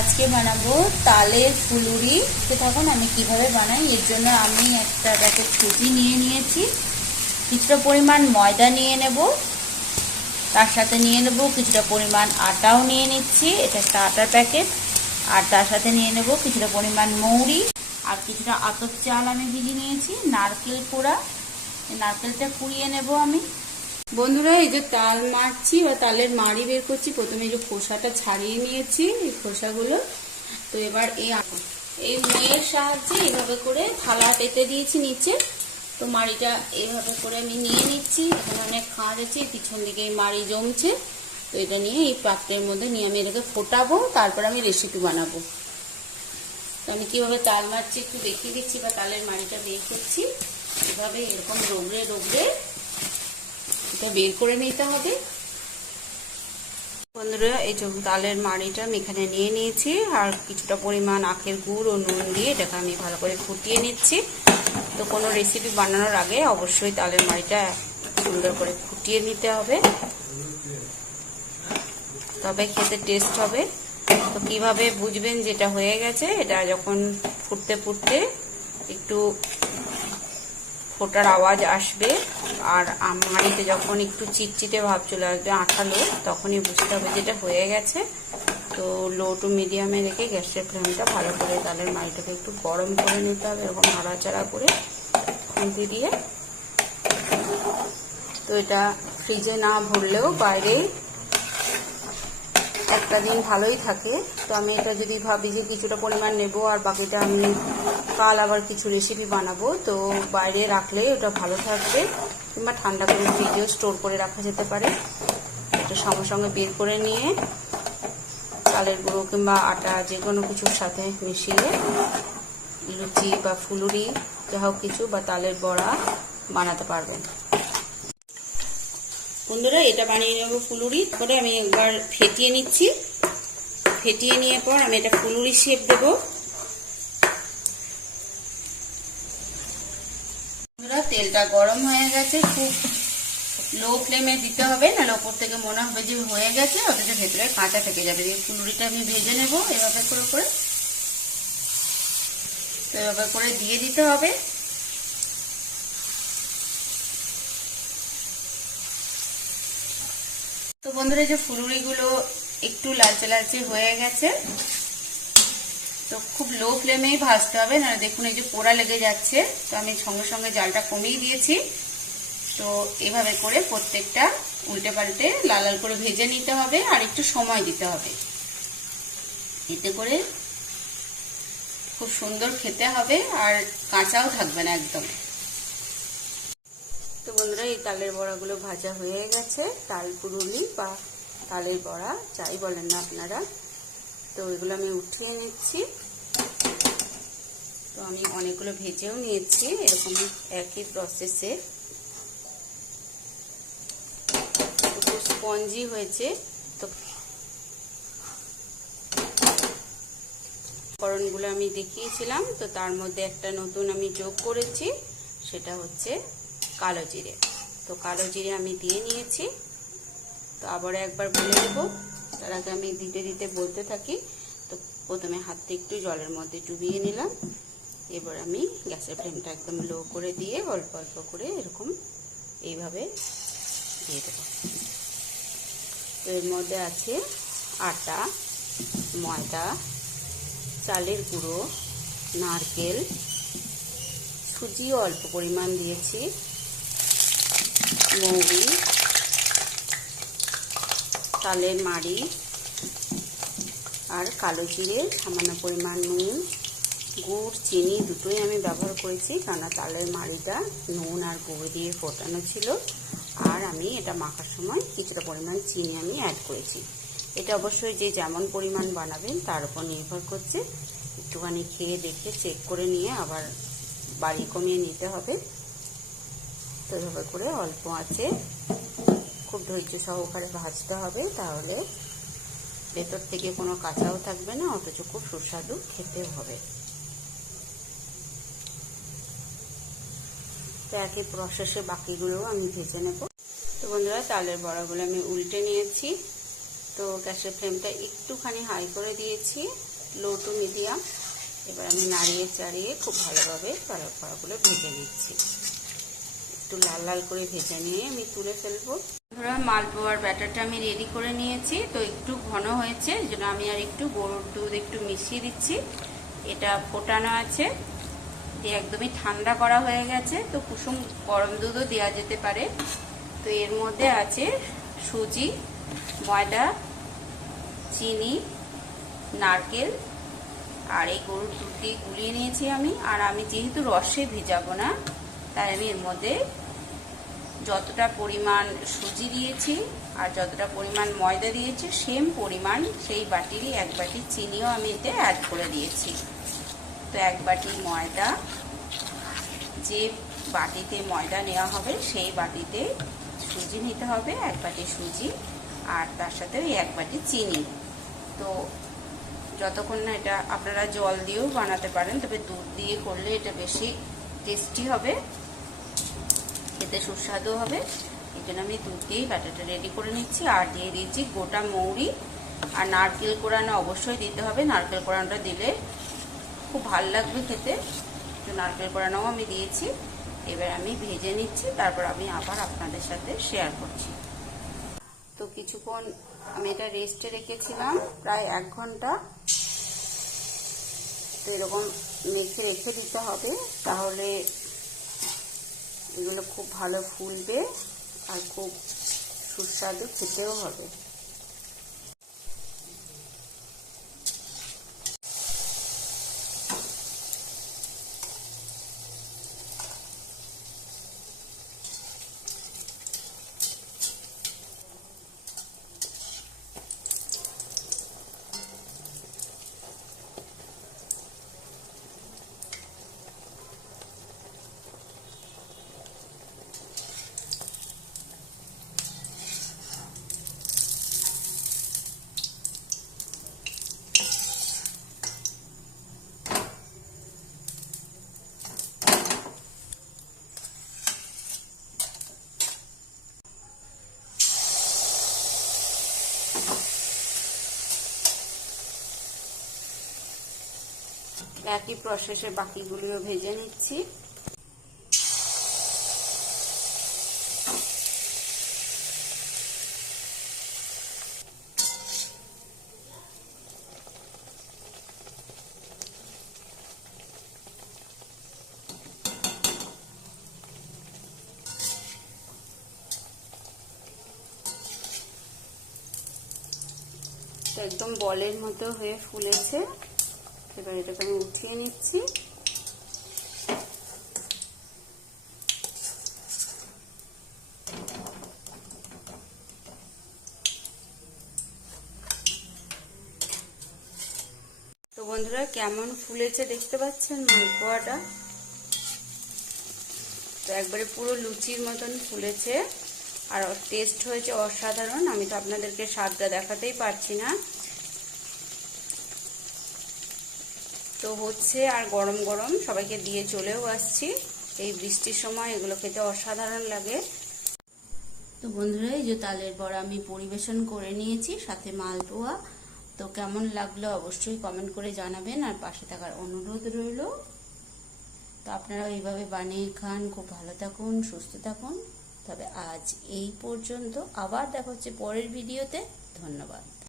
আজকে বানাবো তালের ফুলুরি। তো তখন আমি কীভাবে বানাই, এর জন্য আমি একটা প্যাকেট সুজি নিয়ে নিয়েছি। কিছুটা পরিমাণ ময়দা নিয়ে নেব। তার সাথে নিয়ে নেব কিছুটা পরিমাণ আটাও নিয়ে নিচ্ছি, এটা একটা আটার প্যাকেট। আর তার সাথে নিয়ে নেব কিছুটা পরিমাণ মৌরি। আর কিছুটা আতর চাল আমি ভিজিয়ে নিয়েছি, নারকেল কোড়া নারকেলটা কুড়িয়ে নেব আমি। বন্ধুরা, এই যে তাল মারছি বা তালের মাড়ি বের করছি, প্রথমে যে খোসাটা ছাড়িয়ে নিয়েছি, এই খোসাগুলো। তো এবার এই এই মেয়ের সাহায্যে এইভাবে করে থালা পেতে দিয়েছি নিচে। তো মাড়িটা এইভাবে করে আমি নিয়ে নিচ্ছি, এখানে অনেক খাঁজ আছে, পিছন দিকে এই মাড়ি জমছে। তো এটা নিয়ে এই পাত্রের মধ্যে নিয়ে আমি এটাকে ফোটাবো, তারপর আমি রেসিপি বানাবো। তো আমি কীভাবে তাল মারছি একটু দেখিয়ে দিচ্ছি বা তালের মাড়িটা বের করছি। এভাবে এরকম রোগড়ে রোগড়ে এটা বের করে নিতে হবে। বন্ধুরা, এই যে তালের মাড়িটা আমি এখানে নিয়ে নিয়েছি, আর কিছুটা পরিমাণ আখের গুড় ও নুন দিয়ে এটাকে আমি ভালো করে ফুটিয়ে নিচ্ছি। তো কোনো রেসিপি বানানোর আগে অবশ্যই তালের মাড়িটা সুন্দর করে ফুটিয়ে নিতে হবে। তবে খেতে টেস্ট হবে। তো কীভাবে বুঝবেন যেটা হয়ে গেছে, এটা যখন ফুটতে ফুটতে একটু ফোটার আওয়াজ আসবে। আর হাঁড়িতে যখন একটু চিটচিটে ভাব চলে আসবে আঠালো, তখনই বুঝতে হবে যেটা হয়ে গেছে। তো লো টু মিডিয়ামে রেখে গ্যাসের ফ্লেমটা ভালো করে তালের মাড়িটাকে একটু গরম করে নিতে হবে এরকম নাড়াচাড়া করে খুন্তি দিয়ে তো এটা ফ্রিজে না ভরলেও বাইরে একটা দিন ভালোই থাকে। তো আমি এটা যদি ভাবি যে কিছুটা পরিমাণ নেব আর বাকিটা আমি কাল আবার কিছু রেসিপি বানাবো, তো বাইরে রাখলে ওটা ভালো থাকবে। কিংবা ঠান্ডা করে ফ্রিজেও স্টোর করে রাখা যেতে পারে। এটা সঙ্গে সঙ্গে বের করে নিয়ে চালের গুঁড়ো কিংবা আটা যে কোনো কিছুর সাথে মিশিয়ে লুচি বা ফুলুরি, যা হোক কিছু বা তালের বড়া বানাতে পারবেন। বন্ধুরা, এটা বানিয়ে নেব ফুলুরি। করে আমি একবার ফেটিয়ে নিচ্ছি। ফেটিয়ে নিয়ে পর আমি এটা ফুলুরি শেপ দেবো বন্ধুরা তেলটা গরম হয়ে গেছে, খুব লো ফ্লেমে দিতে হবে নাহলে ওপর থেকে মনে হবে যে হয়ে গেছে, অথচ ভেতরে কাঁচা থেকে যাবে। এই ফুলুরিটা আমি ভেজে নেব, এভাবে করে করে। তো এভাবে করে দিয়ে দিতে হবে। তো বন্ধুরা যে ফুলুরিগুলো একটু লালচে লালচে হয়ে গেছে তো খুব লো ফ্লেমেই ভাজতে হবে না দেখুন এই যে পোড়া লেগে যাচ্ছে। তো আমি সঙ্গে সঙ্গে জালটা কমিয়ে দিয়েছি। তো এভাবে করে প্রত্যেকটা উল্টে পাল্টে লাল লাল করে ভেজে নিতে হবে আর একটু সময় দিতে হবে। এতে করে খুব সুন্দর খেতে হবে আর কাঁচাও থাকবে না একদম। তো বন্ধুরা, এই তালের বড়াগুলো ভাজা হয়ে গেছে। তাল পুরুলি বা তালের বড়া, যাই বলেন না আপনারা। তো এগুলো আমি উঠিয়ে নিচ্ছি। তো আমি অনেকগুলো ভেজেও নিয়েছি, এরকম একই প্রসেসে স্পঞ্জি হয়েছে, তো করণগুলো আমি দেখিয়েছিলাম, তো তার মধ্যে একটা নতুন আমি যোগ করেছি, সেটা হচ্ছে কালো জিরে। তো কালো জিরে আমি দিয়ে নিয়েছি। তো আবার একবার বলে দেবো। তার আগে আমি দিতে দিতে বলতে থাকি। তো প্রথমে হাতটা একটু জলের মধ্যে ডুবিয়ে নিলাম। এবার আমি গ্যাসের ফ্লেমটা একদম লো করে দিয়ে অল্প অল্প করে এরকম এইভাবে দিয়ে দেবো। তো এর মধ্যে আছে আটা, ময়দা, চালের গুঁড়ো, নারকেল সুজিও অল্প পরিমাণ দিয়েছি, মৌরি তালের মাড়ি আর কালো জিরে, সামান্য পরিমাণ নুন, গুড়, চিনি দুটোই আমি ব্যবহার করেছি কেননা তালের মাড়িটা নুন আর গুড় দিয়ে ফোটানো ছিল। আর আমি এটা মাখার সময় কিছুটা পরিমাণ চিনি আমি অ্যাড করেছি। এটা অবশ্যই যে যেমন পরিমাণ বানাবেন তার উপর নির্ভর করছে। একটুখানি খেয়ে দেখে চেক করে নিয়ে আবার বাড়ি কমিয়ে নিতে হবে। তো করে অল্প আছে। খুব ধৈর্য সহকারে ভাজতে হবে, তাহলে ভেতর থেকে কোনো কাঁচাও থাকবে না, অথচ খুব সুস্বাদু খেতেও হবে। তো একই প্রসেসে বাকিগুলোও আমি ভেজে নেব। তো বন্ধুরা তালের বড়াগুলো আমি উল্টে নিয়েছি। তো গ্যাসের ফ্লেমটা একটুখানি হাই করে দিয়েছি, লো টু মিডিয়াম। এবার আমি নাড়িয়ে চাড়িয়ে খুব ভালোভাবে পাড়াগুলো ভেজে নিচ্ছি। একটু লাল লাল করে ভেজে নিয়ে আমি তুলে ফেলব। ধরো মালপোয়ার ব্যাটারটা আমি রেডি করে নিয়েছি, তো একটু ঘন হয়েছে জন্য আমি আর একটু গরুর দুধ একটু মিশিয়ে দিচ্ছি। এটা ফোটানো আছে, দিয়ে একদমই ঠান্ডা করা হয়ে গেছে, তো কুসুম গরম দুধও দেওয়া যেতে পারে। তো এর মধ্যে আছে সুজি, ময়দা, চিনি, নারকেল, আর এই গরুর দুধ দিয়ে গুলিয়ে নিয়েছি আমি। আর আমি যেহেতু রসে ভিজাবো না তাই আমি এর মধ্যে যতটা পরিমাণ সুজি দিয়েছি আর যতটা পরিমাণ ময়দা দিয়েছি, সেম পরিমাণ সেই বাটিরই এক বাটি চিনিও আমি এতে অ্যাড করে দিয়েছি। তো এক বাটি ময়দা, যে বাটিতে ময়দা নেওয়া হবে সেই বাটিতে সুজি নিতে হবে, এক বাটি সুজি আর তার সাথে ওই এক বাটি চিনি। তো যতক্ষণ না এটা আপনারা জল দিয়েও বানাতে পারেন, তবে দুধ দিয়ে করলে এটা বেশি টেস্টি হবে। খেতে সুস্বাদু হবে। এই জন্য আমি দুধ দিয়েই ব্যাটারটা রেডি করে নিচ্ছি। আর দিয়ে দিচ্ছি গোটা মৌরি। আর নারকেল কোড়ানো অবশ্যই দিতে হবে। নারকেল কোড়ানোটা দিলে খুব ভালো লাগবে খেতে। তো নারকেল কোড়ানোও আমি দিয়েছি। এবার আমি ভেজে নিচ্ছি। তারপর আমি আবার আপনাদের সাথে শেয়ার করছি। তো কিছুক্ষণ আমি এটা রেস্টে রেখেছিলাম, প্রায় এক ঘণ্টা। তো এরকম মেখে রেখে দিতে হবে। তাহলে এগুলো খুব ভালো ফুলবে আর খুব সুস্বাদু খেতেও হবে। একই প্রসেসে বাকিগুলিও ভেজে নিচ্ছি। একদম বলের মতো হয়ে ফুলেছে। এবার এটাকে আমি উঠিয়ে নিচ্ছি। তো বন্ধুরা, কেমন ফুলেছে দেখতে পাচ্ছেন মালপোয়াটা তো একবারে পুরো লুচির মতন ফুলেছে। আর টেস্ট হয়েছে অসাধারণ। আমি তো আপনাদেরকে স্বাদটা দেখাতেই পারছি না। তো হচ্ছে আর গরম গরম সবাইকে দিয়ে চলেও আসছি। এই বৃষ্টির সময় এগুলো খেতে অসাধারণ লাগে। তো বন্ধুরা, এই যে তালের বড়া আমি পরিবেশন করে নিয়েছি, সাথে মালপোয়া। তো কেমন লাগল অবশ্যই কমেন্ট করে জানাবেন আর পাশে থাকার অনুরোধ রইল। তো আপনারা এইভাবে বানিয়ে খান, খুব ভালো থাকুন, সুস্থ থাকুন। তবে আজ এই পর্যন্ত, আবার দেখা হচ্ছে পরের ভিডিওতে। ধন্যবাদ।